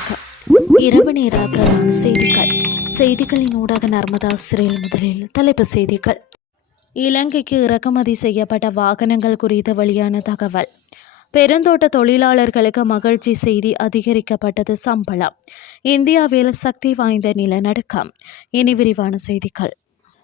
வணக்கம் இரவு நேர பிரதான செய்திகள். செய்திகளின் ஊடாக நர்மதா சிறையில் முதலில் தலைப்பு செய்திகள். இலங்கைக்கு இறக்குமதி செய்யப்பட்ட வாகனங்கள் குறித்து வெளியான தகவல். பெருந்தோட்ட தொழிலாளர்களுக்கு மகிழ்ச்சி செய்தி அதிகரிக்கப்பட்டது சம்பளம். இந்தியாவில் சக்தி வாய்ந்த நிலநடுக்கம். இனி விரிவான செய்திகள்.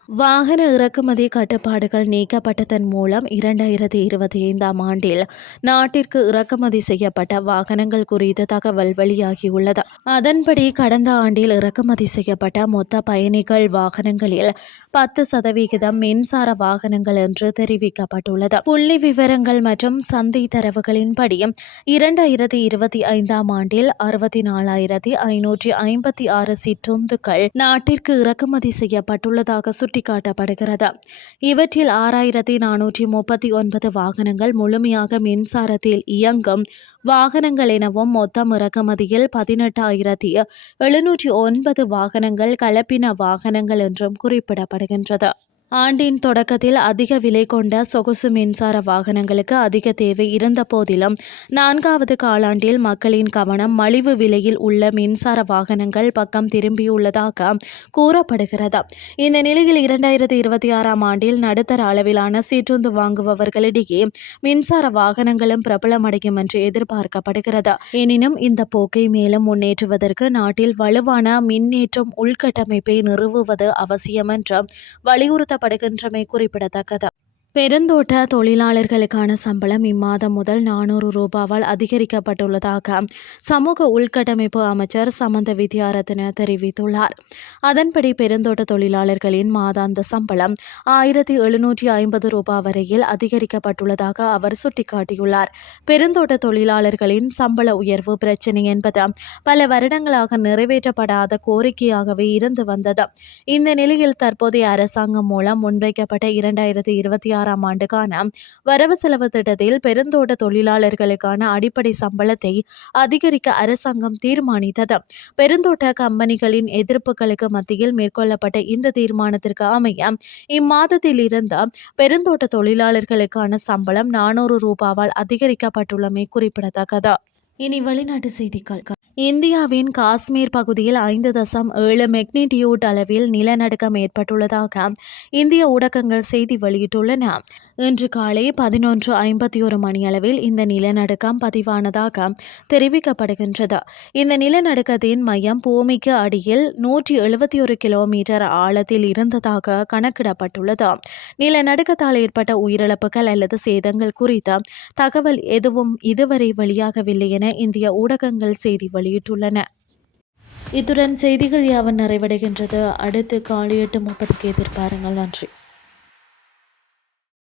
வாகன இறக்குமதி கட்டுப்பாடுகள் நீக்கப்பட்டதன் மூலம் இரண்டாயிரத்தி இருபத்தி ஐந்தாம் ஆண்டில் நாட்டிற்கு இறக்குமதி செய்யப்பட்ட வாகனங்கள் குறித்த தகவல் வெளியாகியுள்ளது. அதன்படி கடந்த ஆண்டில் இறக்குமதி செய்யப்பட்ட மொத்த பயணிகள் வாகனங்களில் பத்து சதவிகிதம் மின்சார வாகனங்கள் என்று தெரிவிக்கப்பட்டுள்ளது. புள்ளி விவரங்கள் மற்றும் சந்தை தரவுகளின்படி இரண்டாயிரத்தி இருபத்தி ஐந்தாம் ஆண்டில் அறுபத்தி நாலாயிரத்தி ஐநூற்றி ஐம்பத்தி ஆறு சிற்றுந்துகள் நாட்டிற்கு இறக்குமதி செய்யப்பட்டுள்ளதாக சுட்டிக்காட்டப்படுகிறது. இவற்றில் ஆறாயிரத்தி நானூற்றி முப்பத்தி ஒன்பது வாகனங்கள் முழுமையாக மின்சாரத்தில் இயங்கும் வாகனங்கள் எனவும் மொத்தம் இறக்குமதியில் பதினெட்டாயிரத்தி எழுநூற்றி ஒன்பது வாகனங்கள் கலப்பின வாகனங்கள் என்றும் குறிப்பிடப்படுகின்றது. ஆண்டின் தொடக்கத்தில் அதிக விலை கொண்ட சொகுசு மின்சார வாகனங்களுக்கு அதிக தேவை இருந்த போதிலும் நான்காவது காலாண்டில் மக்களின் கவனம் மலிவு விலையில் உள்ள மின்சார வாகனங்கள் பக்கம் திரும்பியுள்ளதாக கூறப்படுகிறது. இந்த நிலையில் இரண்டாயிரத்தி இருபத்தி ஆறாம் ஆண்டில் நடுத்தர அளவிலான சீற்றுந்து வாங்குபவர்களிடையே மின்சார வாகனங்களும் பிரபலமடையும் என்று எதிர்பார்க்கப்படுகிறது. எனினும் இந்த போக்கை மேலும் முன்னேற்றுவதற்கு நாட்டில் வலுவான மின்னேற்றம் உள்கட்டமைப்பை நிறுவுவது அவசியம் என்று வலியுறுத்தப்படுகின்றமை குறிப்பிடத்தக்கது. பெருந்தோட்ட தொழிலாளர்களுக்கான சம்பளம் இம்மாதம் முதல் நானூறு ரூபாவால் அதிகரிக்கப்பட்டுள்ளதாக சமூக உள்கட்டமைப்பு அமைச்சர் சமந்த வித்யாரத்ன தெரிவித்துள்ளார். அதன்படி பெருந்தோட்ட தொழிலாளர்களின் மாதாந்த சம்பளம் ஆயிரத்தி எழுநூற்றி ஐம்பது ரூபாய் வரையில் அதிகரிக்கப்பட்டுள்ளதாக அவர் சுட்டிக்காட்டியுள்ளார். பெருந்தோட்ட தொழிலாளர்களின் சம்பள உயர்வு பிரச்சினை என்பது பல வருடங்களாக நிறைவேற்றப்படாத கோரிக்கையாகவே இருந்து வந்தது. இந்த நிலையில் தற்போதைய அரசாங்கம் மூலம் முன்வைக்கப்பட்ட இரண்டாயிரத்தி இருபத்தி ஆறு ஆறாம் ஆண்டுக்கான வரவு செலவு திட்டத்தில் பெருந்தோட்ட தொழிலாளர்களுக்கான அடிப்படை சம்பளத்தை அதிகரிக்க அரசாங்கம் தீர்மானித்தது. பெருந்தோட்ட கம்பெனிகளின் எதிர்ப்புகளுக்கு மத்தியில் மேற்கொள்ளப்பட்ட இந்த தீர்மானத்திற்கு அமைய இம்மாதத்தில் இருந்து பெருந்தோட்ட தொழிலாளர்களுக்கான சம்பளம் நானூறு ரூபாவால் அதிகரிக்கப்பட்டுள்ளமை குறிப்பிடத்தக்கது. இனி வெளிநாட்டு செய்திகள். இந்தியாவின் காஷ்மீர் பகுதியில் ஐந்து தசம் ஏழு மெக்னிடியூட் அளவில் நிலநடுக்கம் ஏற்பட்டுள்ளதாக இந்திய ஊடகங்கள் செய்தி வெளியிட்டுள்ளன. இன்று காலை பதினொன்று ஐம்பத்தி ஒரு மணியளவில் இந்த நிலநடுக்கம் பதிவானதாக தெரிவிக்கப்படுகின்றது. இந்த நிலநடுக்கத்தின் மையம் பூமிக்கு அடியில் நூற்றி எழுபத்தி ஒரு கிலோமீட்டர் ஆழத்தில் இருந்ததாக கணக்கிடப்பட்டுள்ளது. நிலநடுக்கத்தால் ஏற்பட்ட உயிரிழப்புகள் அல்லது சேதங்கள் குறித்த தகவல் எதுவும் இதுவரை வெளியாகவில்லை என இந்திய ஊடகங்கள் செய்தி வெளியிட்டுள்ளன. இத்துடன் செய்திகள் யாவன் நிறைவடைகின்றது. அடுத்து காலை எட்டு முப்பதுக்கு எதிர்பாருங்கள். நன்றி.